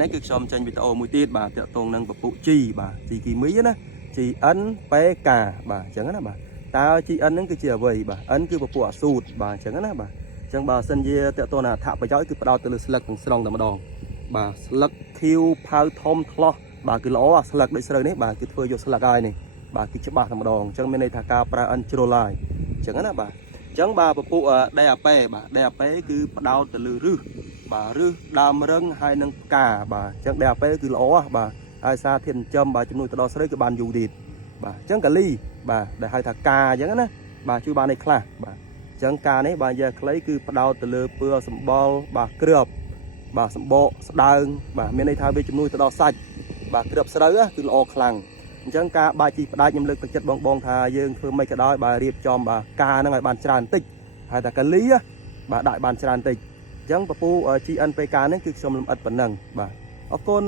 នេះគឺខ្ញុំចេញវីដេអូមួយទៀតបាទតាក់ទងនឹងពពុះជីបាទជីគីមីណា GNPK បាទអញ្ចឹងណាបាទតើ GN ហ្នឹងគឺជាអ្វីបាទ N គឺពពុះអាសូតបាទអញ្ចឹងណាបាទអញ្ចឹងបើសិនជាតាក់ទងនឹងអត្ថប្រយោជន៍គឺផ្ដោតទៅលើស្លឹកទាំងស្រុងតែម្ដងបាទស្លឹកខៀវផៅធំថ្លោះបាទគឺល្អអាស្លឹកដូចស្រូវនេះបាទគឺធ្វើយកស្លឹកហើយនេះបាទគឺច្បាស់តែម្ដងអញ្ចឹងមានន័យថាការប្រើ N ជ្រុលហើយអញ្ចឹងណាបាទអញ្ចឹងបាទពពុះ DAP បាទ DAP គឺផ្ដោតទៅលើឫសបាទឫសដើមរឹងហើយនឹងផ្កាបាទអញ្ចឹង DAP គឺល្អបាទហើយសារធាតុចិញ្ចឹមបាទជំនួយទៅដល់ស្រូវគឺបានយូរទៀតបាទអញ្ចឹងកាលីបាទដែលហៅថាកាអញ្ចឹងណាបាទជួយបានឯខ្លះបាទអញ្ចឹងការនេះបាទយកខ្លីគឺផ្ដោតទៅលើពឿសម្បល់បាទគ្រាប់បាទសម្បកស្ដើងបាទមានន័យថាវាជំនួយទៅដល់សាច់បាទគ្រាប់ស្រូវគឺល្អខ្លាំងអញ្ចឹងការបាច់ជីផ្ដាច់ខ្ញុំលើកទឹកចិត្តបងថាយើងធ្វើមិនក៏ដោយបាទរៀបចំបាទការហ្នឹងឲ្យបានច្រើនបន្តិចហើយតែកាលីបាទដាក់បានច្រើនបន្តិចអញ្ចឹងពពុះ GNPK ហ្នឹងគឺខ្ញុំលំអិតប៉ុណ្ណឹងបាទអរគុណ